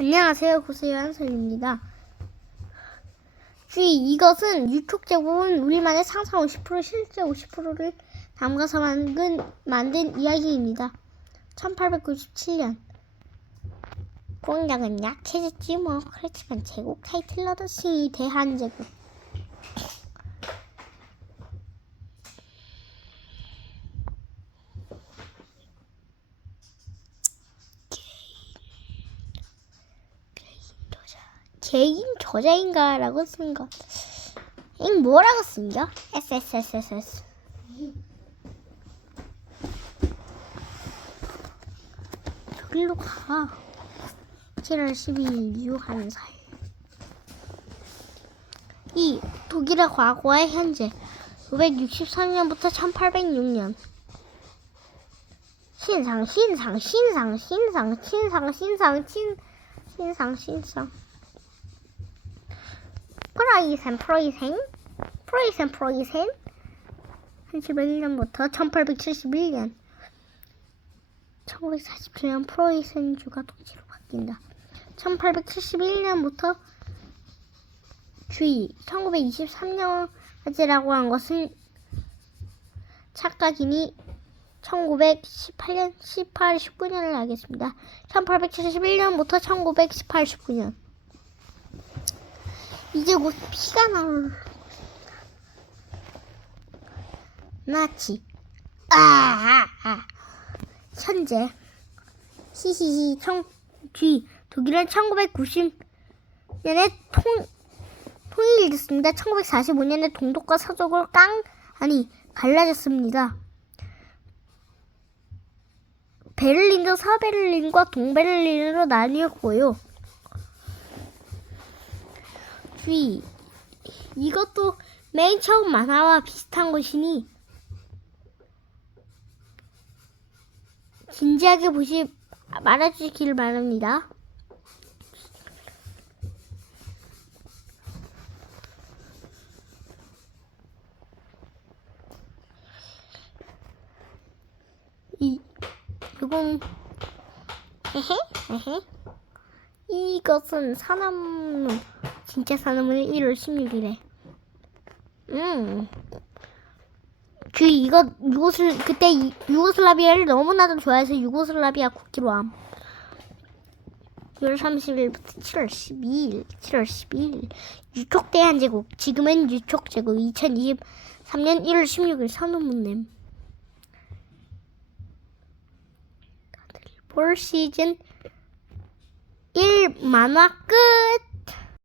안녕하세요. 고세요 한솔입니다. 주의 이것은 유촉 제국은 우리만의 상상 50% 실제 50%를 담가서 만든, 만든 이야기입니다. 1897년 공작은 약해졌지 뭐 그렇지만 제국 타이틀 얻었으니 대한제국 개인 저자인가라고 쓴 것. 이 뭐라고 쓴겨? SSSSS. 저길로 가. 7월 12일 유한 살. 이 독일의 과거와 현재 563년부터 1806년 신상 신상 신상 신상 신상 신상 신 신상 신상 프로이센 프로이센 프로이센 프로이센 1701년부터 1871년 1947년 프로이센주가 통치로 바뀐다 1871년부터 주의 1923년까지라고 한 것은 착각이니 1918년 18, 19년을 알겠습니다. 1871년부터 1918, 19년. 이제 곧 피가 나올 나치. 아, 아, 아. 현재 히히히 청 뒤 독일은 1990년에 통 통일이 됐습니다. 1945년에 동독과 서독을 깡 아니 갈라졌습니다. 베를린도 서베를린과 동베를린으로 나뉘었고요. 주의. 이것도 맨 처음 만화와 비슷한 것이니 진지하게 보시 말아주시길 바랍니다. 이 이건 헤헤 헤헤 이것은 산업문 진짜 산업문 1월 16일에 음. 그 이거 유고슬 그때 이- 유고슬라비아를 너무나도 좋아해서 유고슬라비아 국기로 함. 6월 30일부터 7월 12일, 7월 12일 유촉 대한제국 지금은 유촉 제국 2023년 1월 16일 산업문냄. 볼 시즌 1 만화 끝.